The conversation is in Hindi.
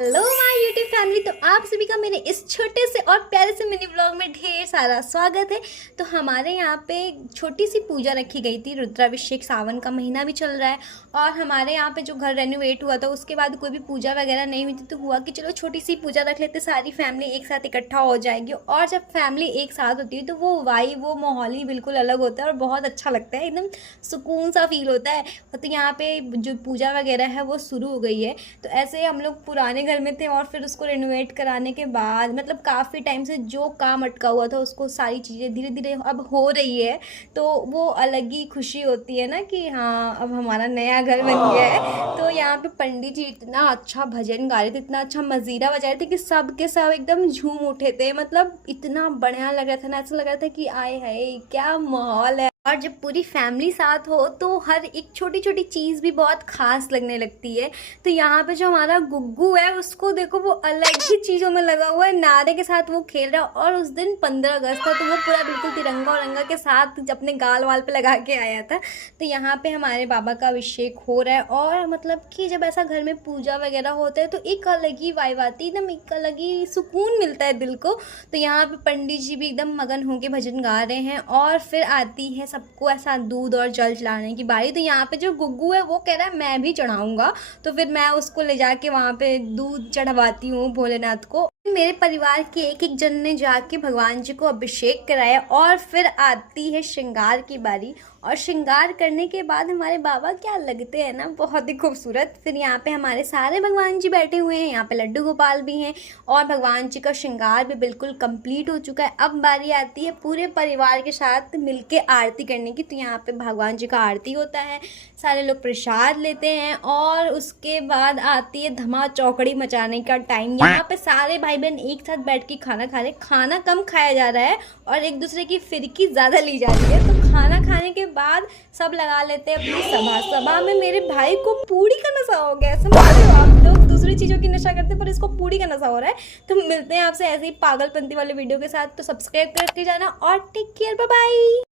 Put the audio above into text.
Hello my YouTube family. तो आप सभी का मेरे इस छोटे से और प्यारे से मिनी ब्लॉग में ढेर सारा स्वागत है। तो हमारे यहाँ पे छोटी सी पूजा रखी गई थी। रुद्राभिषेक, सावन का महीना भी चल रहा है और हमारे यहाँ पे जो घर रेनोवेट हुआ था उसके बाद कोई भी पूजा वगैरह नहीं हुई थी, तो हुआ कि चलो छोटी सी पूजा रख लेते, सारी फैमिली एक साथ इकट्ठा हो जाएगी। और जब फैमिली एक साथ होती है तो वो वो माहौल ही बिल्कुल अलग होता है और बहुत अच्छा लगता है, एकदम सुकून सा फील होता है। तो यहाँ पे जो पूजा वगैरह है वो शुरू हो गई है। तो ऐसे हम लोग पुराने घर में थे और फिर उसको रेनोवेट कराने के बाद मतलब काफ़ी टाइम से जो काम अटका हुआ था उसको सारी चीज़ें धीरे धीरे अब हो रही है। तो वो अलग ही खुशी होती है ना कि हाँ अब हमारा नया घर बन गया है। तो यहाँ पे पंडित जी इतना अच्छा भजन गा रहे थे, इतना अच्छा मजीरा बजा रहे थे कि सब के सब एकदम झूम उठे थे। मतलब इतना बढ़िया लग रहा था ना, ऐसा लग रहा था कि आए हाय क्या माहौल है। और जब पूरी फैमिली साथ हो तो हर एक छोटी छोटी चीज़ भी बहुत खास लगने लगती है। तो यहाँ पे जो हमारा गुग्गू है उसको देखो, वो अलग ही चीज़ों में लगा हुआ है, नारे के साथ वो खेल रहा है। और उस दिन 15 अगस्त था तो वो पूरा बिल्कुल तिरंगा औरंगा के साथ अपने गाल वाल पे लगा के आया था। तो यहाँ पे हमारे बाबा का अभिषेक हो रहा है और मतलब कि जब ऐसा घर में पूजा वगैरह होता है तो एक अलग ही वाइब आती है, एकदम एक अलग ही सुकून मिलता है दिल को। तो यहाँ पे पंडित जी भी एकदम मगन होकर भजन गा रहे हैं और फिर आती है सबको ऐसा दूध और जल चढ़ाने की बारी। तो यहाँ पे जो गुग्गू है वो कह रहा है मैं भी चढ़ाऊंगा, तो फिर मैं उसको ले जाके वहाँ पे दूध चढ़वाती हूँ भोलेनाथ को। मेरे परिवार के एक एक जन ने जाके भगवान जी को अभिषेक कराया और फिर आती है श्रृंगार की बारी। और श्रृंगार करने के बाद हमारे बाबा क्या लगते हैं ना, बहुत ही खूबसूरत। फिर यहाँ पे हमारे सारे भगवान जी बैठे हुए हैं, यहाँ पे लड्डू गोपाल भी हैं और भगवान जी का श्रृंगार भी बिल्कुल कंप्लीट हो चुका है। अब बारी आती है पूरे परिवार के साथ मिलके आरती करने की। तो यहाँ पे भगवान जी का आरती होता है, सारे लोग प्रसाद लेते हैं और उसके बाद आती है धमा चौकड़ी मचाने का टाइम। यहाँ पे सारे भाई बहन एक साथ बैठ के खाना खा रहे। खाना कम खाया जा रहा है और एक दूसरे की फिरकी ज़्यादा ली जा रही है। तो खाना खाने के बाद सब लगा लेते हैं अपनी सभा में मेरे भाई को पूड़ी का नशा हो गया। समझ रहे हो, आप लोग दूसरी चीज़ों की नशा करते हैं पर इसको पूड़ी का नशा हो रहा है। तो मिलते हैं आपसे ऐसे ही पागलपंती वाले वीडियो के साथ। तो सब्सक्राइब करके जाना और टेक केयर, बाय बाय।